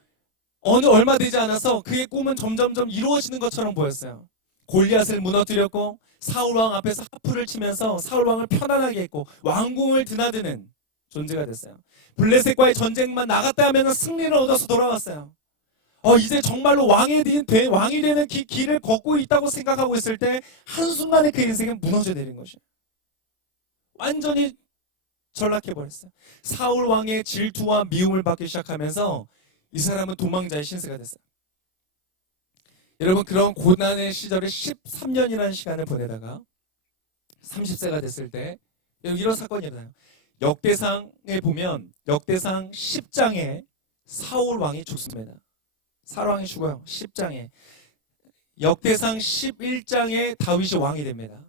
얼마 되지 않아서 그의 꿈은 점점점 이루어지는 것처럼 보였어요. 골리앗을 무너뜨렸고 사울 왕 앞에서 하프를 치면서 사울 왕을 편안하게 했고 왕궁을 드나드는 존재가 됐어요. 블레셋과의 전쟁만 나갔다 하면 승리를 얻어서 돌아왔어요. 이제 정말로 왕이 되는 길을 걷고 있다고 생각하고 있을 때 한순간에 그 인생은 무너져 내린 것이에요. 완전히 전락해버렸어요. 사울 왕의 질투와 미움을 받기 시작하면서 이 사람은 도망자의 신세가 됐어요. 여러분 그런 고난의 시절에 13년이라는 시간을 보내다가 30세가 됐을 때 이런 사건이 일어나요. 역대상에 보면 역대상 10장에 사울 왕이 죽습니다. 사울 왕이 죽어요. 10장에. 역대상 11장에 다윗이 왕이 됩니다.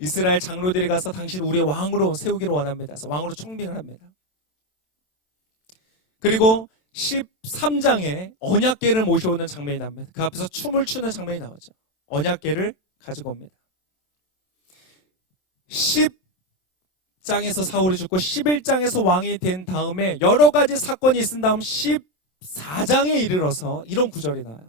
이스라엘 장로들이 가서 당신 우리의 왕으로 세우기를 원합니다. 그래서 왕으로 총빙을 합니다. 그리고 13장에 언약궤를 모셔오는 장면이 나옵니다. 그 앞에서 춤을 추는 장면이 나오죠. 언약궤를 가지고 옵니다. 10장에서 사울이 죽고 11장에서 왕이 된 다음에 여러 가지 사건이 있은 다음 14장에 이르러서 이런 구절이 나와요.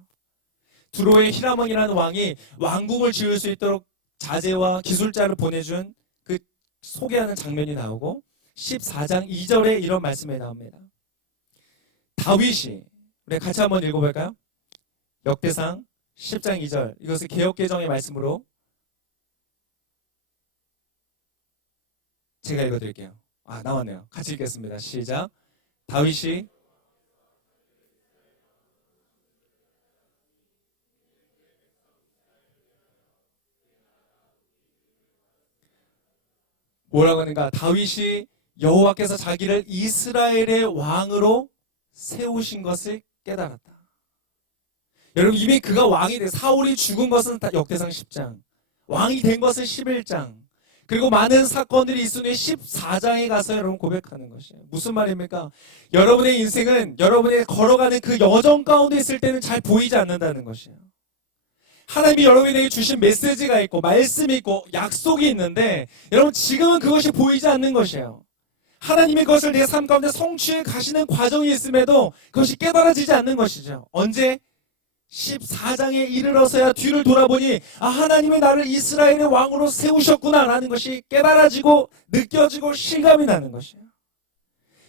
두로의 히라몬이라는 왕이 왕궁을 지을 수 있도록 자재와 기술자를 보내준 그 소개하는 장면이 나오고 14장 2절에 이런 말씀이 나옵니다. 다윗이 우리 같이 한번 읽어볼까요? 역대상 10장 2절 이것을 개역개정의 말씀으로 제가 읽어드릴게요. 나왔네요. 같이 읽겠습니다. 시작. 다윗이 뭐라고 하는가? 다윗이 여호와께서 자기를 이스라엘의 왕으로 세우신 것을 깨달았다. 여러분 이미 그가 왕이 돼 사울이 죽은 것은 역대상 10장 왕이 된 것은 11장 그리고 많은 사건들이 있은 후에 14장에 가서 여러분 고백하는 것이에요. 무슨 말입니까? 여러분의 인생은 여러분이 걸어가는 그 여정 가운데 있을 때는 잘 보이지 않는다는 것이에요. 하나님이 여러분에게 주신 메시지가 있고 말씀이 있고 약속이 있는데 여러분 지금은 그것이 보이지 않는 것이에요. 하나님의 것을 내 삶 가운데 성취해 가시는 과정이 있음에도 그것이 깨달아지지 않는 것이죠. 언제? 14장에 이르러서야 뒤를 돌아보니 하나님이 나를 이스라엘의 왕으로 세우셨구나 라는 것이 깨달아지고 느껴지고 실감이 나는 것이에요.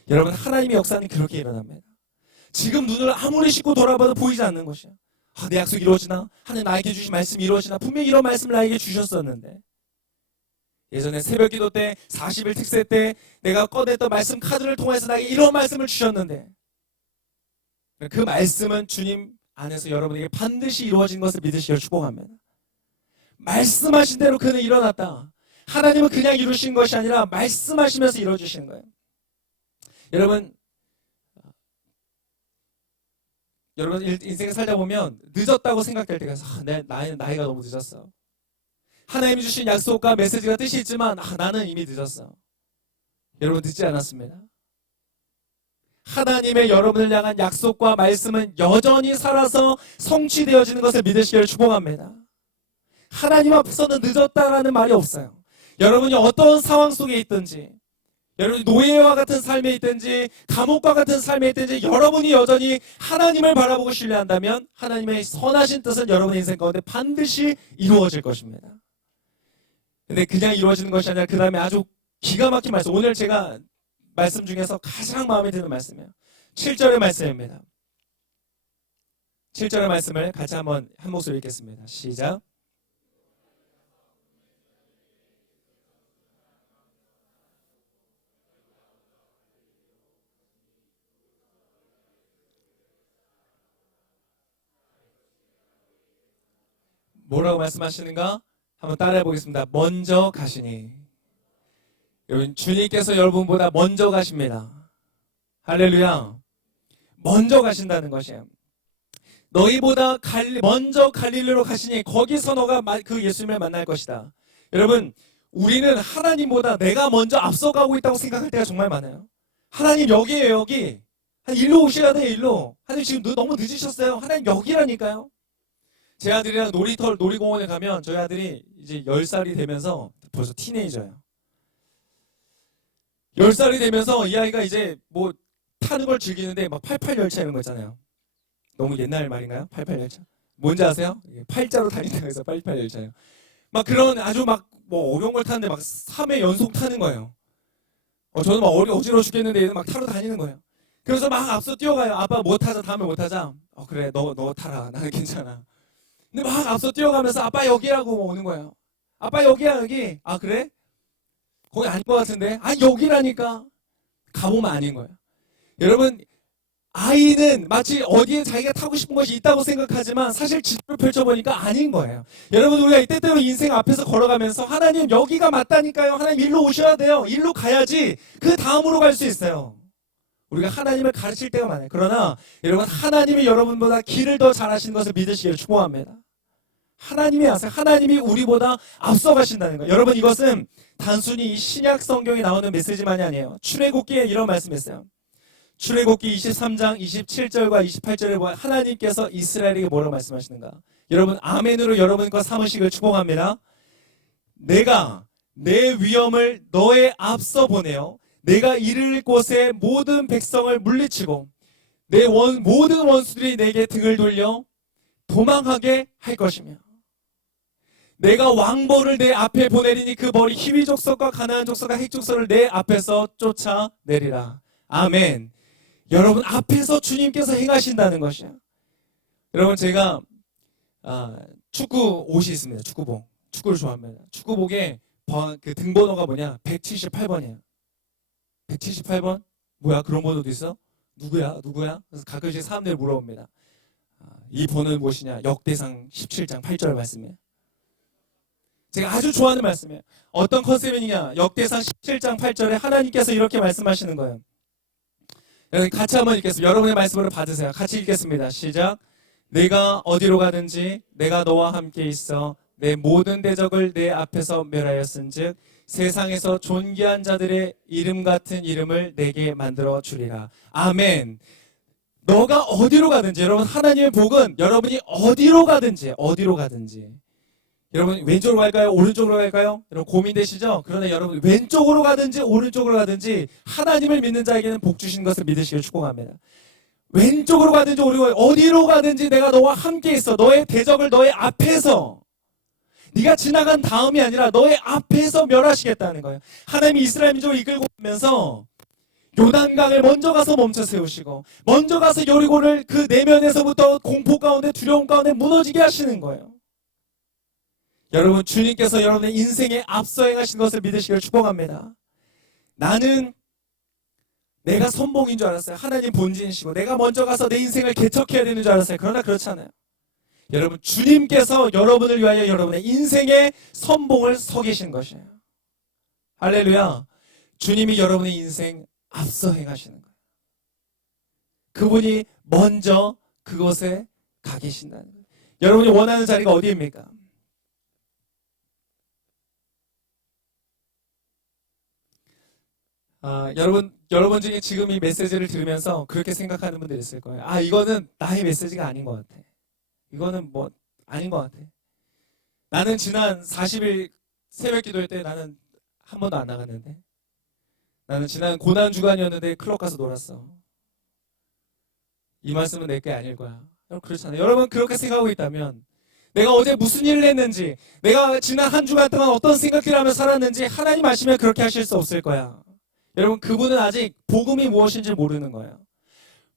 여러분 하나님의 역사는 그렇게 일어납니다. 지금 눈을 아무리 씻고 돌아봐도 보이지 않는 것이에요. 내 약속 이루어지나? 하나님 나에게 주신 말씀이 이루어지나? 분명히 이런 말씀을 나에게 주셨었는데 예전에 새벽기도 때 40일 특세 때 내가 꺼냈던 말씀 카드를 통해서 나에게 이런 말씀을 주셨는데 그 말씀은 주님 안에서 여러분에게 반드시 이루어진 것을 믿으시기를 축복합니다. 말씀하신 대로 그는 일어났다. 하나님은 그냥 이루신 것이 아니라 말씀하시면서 이루어주시는 거예요. 여러분 인생을 살다 보면 늦었다고 생각될 때가 있어요. 나이가 너무 늦었어. 하나님이 주신 약속과 메시지가 뜻이 있지만 나는 이미 늦었어. 여러분 늦지 않았습니다. 하나님의 여러분을 향한 약속과 말씀은 여전히 살아서 성취되어지는 것을 믿으시기를 축복합니다. 하나님 앞에서는 늦었다라는 말이 없어요. 여러분이 어떤 상황 속에 있든지 여러분이 노예와 같은 삶에 있든지 감옥과 같은 삶에 있든지 여러분이 여전히 하나님을 바라보고 신뢰한다면 하나님의 선하신 뜻은 여러분의 인생 가운데 반드시 이루어질 것입니다. 근데 그냥 이루어지는 것이 아니라 그 다음에 아주 기가 막힌 말씀, 오늘 제가 말씀 중에서 가장 마음에 드는 말씀이에요. 7절의 말씀입니다. 7절의 말씀을 같이 한번 한 목소리 읽겠습니다. 시작. 뭐라고 말씀하시는가? 한번 따라해 보겠습니다. 먼저 가시니. 여러분, 주님께서 여러분보다 먼저 가십니다. 할렐루야. 먼저 가신다는 것이에요. 너희보다 먼저 갈릴리로 가시니 거기서 너가 그 예수님을 만날 것이다. 여러분, 우리는 하나님보다 내가 먼저 앞서가고 있다고 생각할 때가 정말 많아요. 하나님 여기에요, 여기. 일로 오셔야 돼요, 일로. 하나님 지금 너무 늦으셨어요. 하나님 여기라니까요. 제 아들이랑 놀이공원에 가면 저희 아들이 이제 10살이 되면서 벌써 티네이저예요. 10살이 되면서 이 아이가 이제 뭐 타는 걸 즐기는데 막 88열차 이런 거 있잖아요. 너무 옛날 말인가요? 88열차? 뭔지 아세요? 팔자로 다닌다고 해서 88열차요. 막 그런 아주 막 뭐 어려운 걸 타는데 막 3회 연속 타는 거예요. 저는 막 어지러워 죽겠는데 얘는 막 타러 다니는 거예요. 그래서 막 앞서 뛰어가요. 아빠 뭐 타자, 다음에 뭐 타자. 그래, 너 타라. 나는 괜찮아. 근데 막 앞서 뛰어가면서 아빠 여기라고 오는 거예요. 아빠 여기야, 여기. 아, 그래? 거기 아닌 것 같은데? 여기라니까. 가보면 아닌 거예요. 여러분, 아이는 마치 어디에 자기가 타고 싶은 것이 있다고 생각하지만 사실 지도를 펼쳐보니까 아닌 거예요. 여러분, 우리가 때때로 인생 앞에서 걸어가면서 하나님 여기가 맞다니까요. 하나님 일로 오셔야 돼요. 일로 가야지 그 다음으로 갈 수 있어요. 우리가 하나님을 가르칠 때가 많아요. 그러나 여러분, 하나님이 여러분보다 길을 더 잘 아시는 것을 믿으시기를 축복합니다. 하나님이 아세요. 하나님이 우리보다 앞서가신다는 거예요. 여러분, 이것은 단순히 신약 성경에 나오는 메시지만이 아니에요. 출애굽기에 이런 말씀이 있어요. 출애굽기 23장 27절과 28절에 보면 하나님께서 이스라엘에게 뭐라고 말씀하시는가? 여러분, 아멘으로 여러분과 삼으시길 축복합니다. 내가 내 위엄을 너의 앞서 보내어 내가 이를 곳에 모든 백성을 물리치고 내 모든 원수들이 내게 등을 돌려 도망하게 할 것이며 내가 왕벌을 내 앞에 보내리니 그 벌이 히위 족속과 가나안 족속과 헷 족속을 내 앞에서 쫓아내리라. 아멘. 여러분, 앞에서 주님께서 행하신다는 것이에요. 여러분, 제가 축구 옷이 있습니다. 축구복. 축구를 좋아합니다. 축구복에 그 등번호가 뭐냐? 178번이에요. 178번? 뭐야? 그런 번호도 있어? 누구야? 그래서 가끔씩 사람들이 물어봅니다. 이 번호는 무엇이냐? 역대상 17장 8절 말씀이에요. 제가 아주 좋아하는 말씀이에요. 어떤 컨셉이냐? 역대상 17장 8절에 하나님께서 이렇게 말씀하시는 거예요. 같이 한번 읽겠습니다. 여러분의 말씀으로 받으세요. 같이 읽겠습니다. 시작. 내가 어디로 가든지 내가 너와 함께 있어 내 모든 대적을 내 앞에서 멸하였은즉 세상에서 존귀한 자들의 이름 같은 이름을 내게 만들어 주리라. 아멘. 너가 어디로 가든지, 여러분, 하나님의 복은 여러분이 어디로 가든지 여러분, 왼쪽으로 갈까요? 오른쪽으로 갈까요? 여러분, 고민되시죠? 그러나 여러분, 왼쪽으로 가든지 오른쪽으로 가든지 하나님을 믿는 자에게는 복 주신 것을 믿으시길 축복합니다. 왼쪽으로 가든지 오른쪽으로 어디로 가든지 내가 너와 함께 있어. 너의 대적을 너의 앞에서, 네가 지나간 다음이 아니라 너의 앞에서 멸하시겠다는 거예요. 하나님이 이스라엘 민족을 이끌고 가면서 요단강을 먼저 가서 멈춰 세우시고 먼저 가서 여리고를 그 내면에서부터 공포 가운데 두려움 가운데 무너지게 하시는 거예요. 여러분, 주님께서 여러분의 인생에 앞서 행하신 것을 믿으시길 축복합니다. 나는 내가 선봉인 줄 알았어요. 하나님 본진이시고 내가 먼저 가서 내 인생을 개척해야 되는 줄 알았어요. 그러나 그렇지 않아요. 여러분, 주님께서 여러분을 위하여 여러분의 인생의 선봉을 서 계신 것이에요. 할렐루야. 주님이 여러분의 인생 앞서 행하시는 거예요. 그분이 먼저 그곳에 가 계신다는 거예요. 여러분이 원하는 자리가 어디입니까? 여러분 중에 지금 이 메시지를 들으면서 그렇게 생각하는 분들이 있을 거예요. 이거는 나의 메시지가 아닌 것 같아. 이거는 뭐 아닌 것 같아. 나는 지난 40일 새벽 기도회 때 나는 한 번도 안 나갔는데, 나는 지난 고난 주간이었는데 클럽 가서 놀았어. 이 말씀은 내 게 아닐 거야. 여러분 그렇잖아요. 여러분 그렇게 생각하고 있다면 내가 어제 무슨 일을 했는지, 내가 지난 한 주간 동안 어떤 생각들을 하며 살았는지 하나님 아시면 그렇게 하실 수 없을 거야. 여러분 그분은 아직 복음이 무엇인지 모르는 거예요.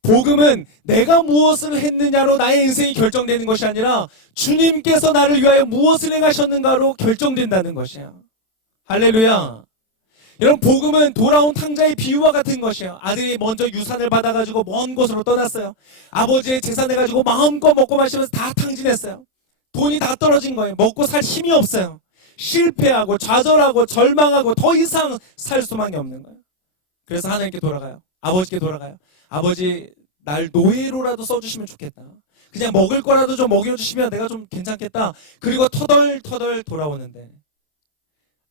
복음은 내가 무엇을 했느냐로 나의 인생이 결정되는 것이 아니라 주님께서 나를 위하여 무엇을 행하셨는가로 결정된다는 것이야. 할렐루야. 여러분 복음은 돌아온 탕자의 비유와 같은 것이에요. 아들이 먼저 유산을 받아가지고 먼 곳으로 떠났어요. 아버지의 재산을 가지고 마음껏 먹고 마시면서 다 탕진했어요. 돈이 다 떨어진 거예요. 먹고 살 힘이 없어요. 실패하고 좌절하고 절망하고 더 이상 살 수만이 없는 거예요. 그래서 하나님께 돌아가요. 아버지께 돌아가요. 아버지 날 노예로라도 써주시면 좋겠다. 그냥 먹을 거라도 좀 먹여주시면 내가 좀 괜찮겠다. 그리고 터덜터덜 돌아오는데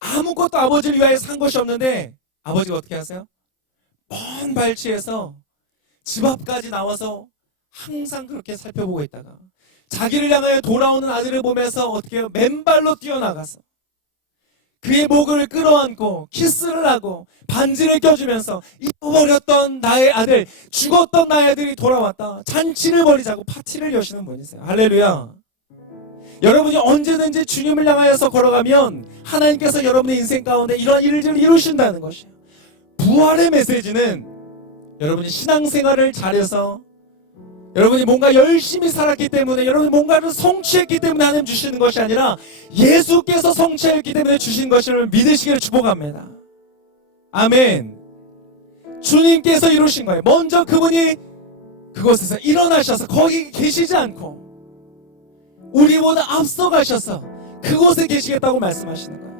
아무것도 아버지를 위하여 산 것이 없는데 아버지가 어떻게 하세요? 먼 발치에서 집 앞까지 나와서 항상 그렇게 살펴보고 있다가 자기를 향하여 돌아오는 아들을 보면서 어떻게 해요? 맨발로 뛰어나가서 그의 목을 끌어안고 키스를 하고 반지를 껴주면서 잃어버렸던 나의 아들, 죽었던 나의 아들이 돌아왔다. 잔치를 벌이자고 파티를 여시는 분이세요. 할렐루야. 여러분이 언제든지 주님을 향하여서 걸어가면 하나님께서 여러분의 인생 가운데 이러한 일을 이루신다는 것이에요. 부활의 메시지는 여러분이 신앙생활을 잘해서 여러분이 뭔가 열심히 살았기 때문에 여러분이 뭔가를 성취했기 때문에 하나님 주시는 것이 아니라 예수께서 성취했기 때문에 주신 것을 믿으시기를 축복합니다. 아멘. 주님께서 이루신 거예요. 먼저 그분이 그곳에서 일어나셔서 거기 계시지 않고 우리보다 앞서가셔서 그곳에 계시겠다고 말씀하시는 거예요.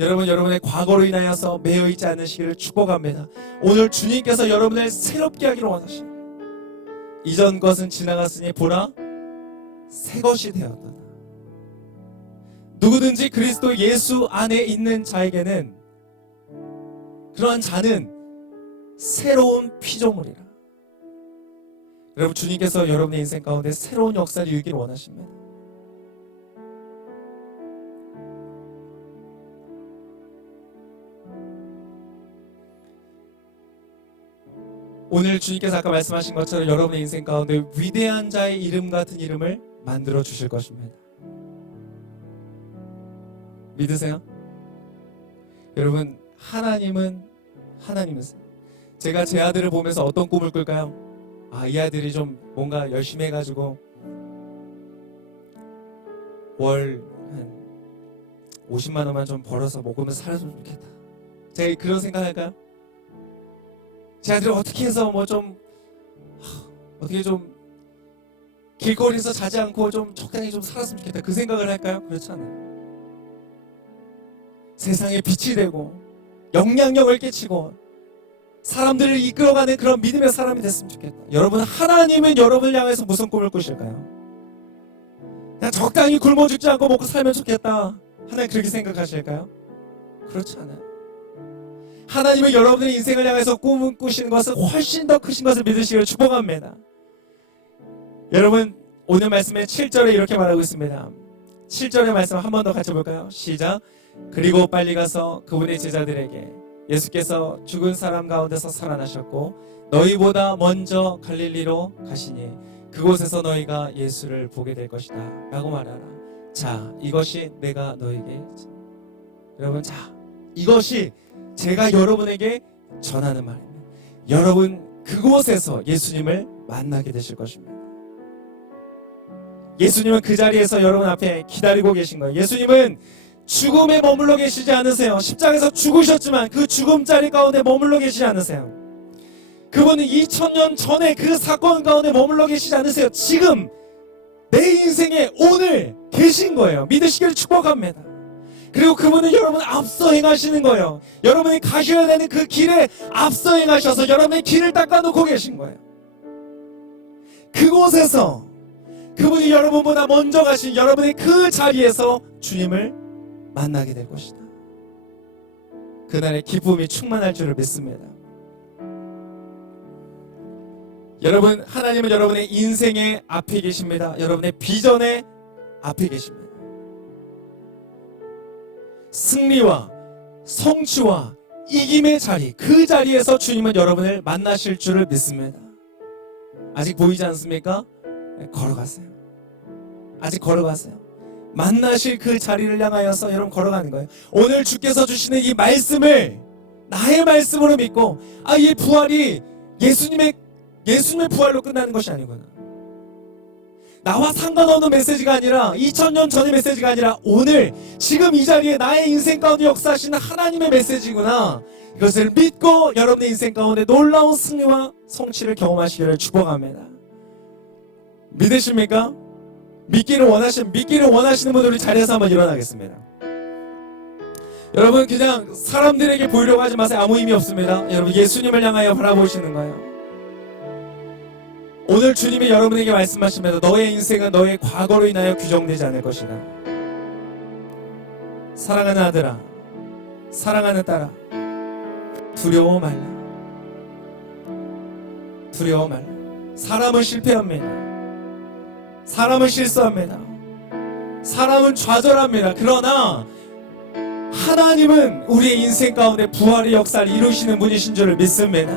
여러분, 여러분의 과거로 인하여서 매여 있지 않으시기를 축복합니다. 오늘 주님께서 여러분을 새롭게 하기를 원하십니다. 이전 것은 지나갔으니 보라 새 것이 되었도다. 누구든지 그리스도 예수 안에 있는 자에게는 그러한 자는 새로운 피조물이라. 여러분 주님께서 여러분의 인생 가운데 새로운 역사를 이루기를 원하십니다. 오늘 주님께서 아까 말씀하신 것처럼 여러분의 인생 가운데 위대한 자의 이름 같은 이름을 만들어 주실 것입니다. 믿으세요? 여러분 하나님은 하나님이세요. 제가 제 아들을 보면서 어떤 꿈을 꿀까요? 이 아들이 좀 뭔가 열심히 해가지고 월 한 50만 원만 좀 벌어서 먹으면서 살았으면 좋겠다. 제가 그런 생각할까요? 제 아들이 어떻게 해서 어떻게 좀 길거리에서 자지 않고 좀 적당히 좀 살았으면 좋겠다. 그 생각을 할까요? 그렇지 않아요. 세상에 빛이 되고 영향력을 끼치고 사람들을 이끌어가는 그런 믿음의 사람이 됐으면 좋겠다. 여러분 하나님은 여러분을 향해서 무슨 꿈을 꾸실까요? 그냥 적당히 굶어 죽지 않고 먹고 살면 좋겠다. 하나님 그렇게 생각하실까요? 그렇지 않아요. 하나님은 여러분의 인생을 향해서 꿈을 꾸시는 것은 훨씬 더 크신 것을 믿으시기를 축복합니다. 여러분 오늘 말씀의 7절에 이렇게 말하고 있습니다. 7절의 말씀 한 번 더 같이 볼까요? 시작. 그리고 빨리 가서 그분의 제자들에게 예수께서 죽은 사람 가운데서 살아나셨고 너희보다 먼저 갈릴리로 가시니 그곳에서 너희가 예수를 보게 될 것이다 라고 말하라. 자, 이것이 내가 너에게 여러분 이것이 제가 여러분에게 전하는 말입니다. 여러분 그곳에서 예수님을 만나게 되실 것입니다. 예수님은 그 자리에서 여러분 앞에 기다리고 계신 거예요. 예수님은 죽음에 머물러 계시지 않으세요. 십자가에서 죽으셨지만 그 죽음 자리 가운데 머물러 계시지 않으세요. 그분은 2000년 전에 그 사건 가운데 머물러 계시지 않으세요. 지금 내 인생에 오늘 계신 거예요. 믿으시기를 축복합니다. 그리고 그분은 여러분 앞서 행하시는 거예요. 여러분이 가셔야 되는 그 길에 앞서 행하셔서 여러분의 길을 닦아놓고 계신 거예요. 그곳에서 그분이 여러분보다 먼저 가신 여러분의 그 자리에서 주님을 만나게 될 것이다. 그날의 기쁨이 충만할 줄을 믿습니다. 여러분 하나님은 여러분의 인생의 앞에 계십니다. 여러분의 비전의 앞에 계십니다. 승리와 성취와 이김의 자리, 그 자리에서 주님은 여러분을 만나실 줄을 믿습니다. 아직 보이지 않습니까? 걸어가세요. 아직 걸어가세요. 만나실 그 자리를 향하여서 여러분 걸어가는 거예요. 오늘 주께서 주시는 이 말씀을 나의 말씀으로 믿고, 이 부활이 예수님의 부활로 끝나는 것이 아니구나. 나와 상관없는 메시지가 아니라 2000년 전의 메시지가 아니라 오늘 지금 이 자리에 나의 인생 가운데 역사하시는 하나님의 메시지구나. 이것을 믿고 여러분의 인생 가운데 놀라운 승리와 성취를 경험하시기를 축복합니다. 믿으십니까? 믿기를 원하시는 분들 우리 자리에서 한번 일어나겠습니다. 여러분 그냥 사람들에게 보이려고 하지 마세요. 아무 의미 없습니다. 여러분 예수님을 향하여 바라보시는 거예요. 오늘 주님이 여러분에게 말씀하십니다. 너의 인생은 너의 과거로 인하여 규정되지 않을 것이다. 사랑하는 아들아, 사랑하는 딸아, 두려워 말라. 두려워 말라. 사람은 실패합니다. 사람은 실수합니다. 사람은 좌절합니다. 그러나 하나님은 우리의 인생 가운데 부활의 역사를 이루시는 분이신 줄을 믿습니다.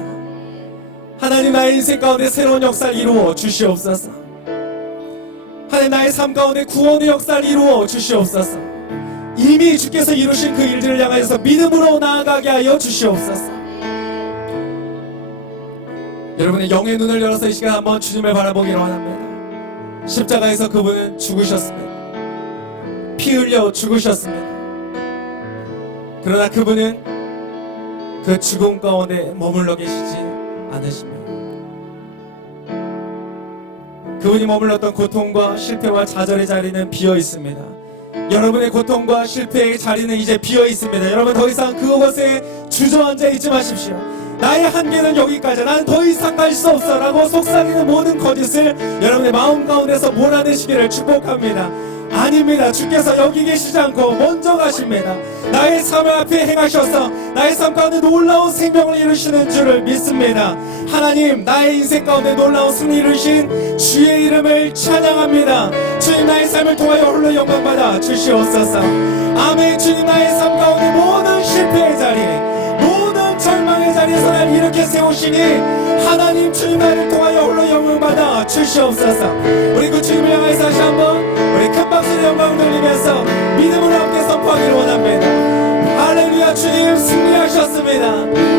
하나님 나의 인생 가운데 새로운 역사를 이루어 주시옵소서. 하나님 나의 삶 가운데 구원의 역사를 이루어 주시옵소서. 이미 주께서 이루신 그 일들을 향하여서 믿음으로 나아가게 하여 주시옵소서. 여러분의 영의 눈을 열어서 이 시간 한번 주님을 바라보기를 원합니다. 십자가에서 그분은 죽으셨습니다. 피 흘려 죽으셨습니다. 그러나 그분은 그 죽음 가운데 머물러 계시지 않으십니다. 그분이 머물렀던 고통과 실패와 좌절의 자리는 비어 있습니다. 여러분의 고통과 실패의 자리는 이제 비어 있습니다. 여러분 더 이상 그곳에 주저앉아 있지 마십시오. 나의 한계는 여기까지야. 나는 더 이상 갈 수 없어 라고 속삭이는 모든 거짓을 여러분의 마음 가운데서 몰아내시기를 축복합니다. 아닙니다. 주께서 여기 계시지 않고 먼저 가십니다. 나의 삶 앞에 행하셔서 나의 삶 가운데 놀라운 생명을 이루시는 줄을 믿습니다. 하나님 나의 인생 가운데 놀라운 승리 이루신 주의 이름을 찬양합니다. 주님 나의 삶을 통하여 홀로 영광받아 주시옵소서. 아멘. 주님 나의 삶 가운데 모든 실패의 자리, 모든 절망의 자리에서 날 이렇게 세우시니 하나님 주님 나를 통하여 홀로 영광받아 주시옵소서. 우리 그 주님을 향해서 다시 한번 우리 큰 박수로 영광을 돌리면서 믿음으로 함께 선포하기를 원합니다. 할렐루야. 주님 승리하셨습니다.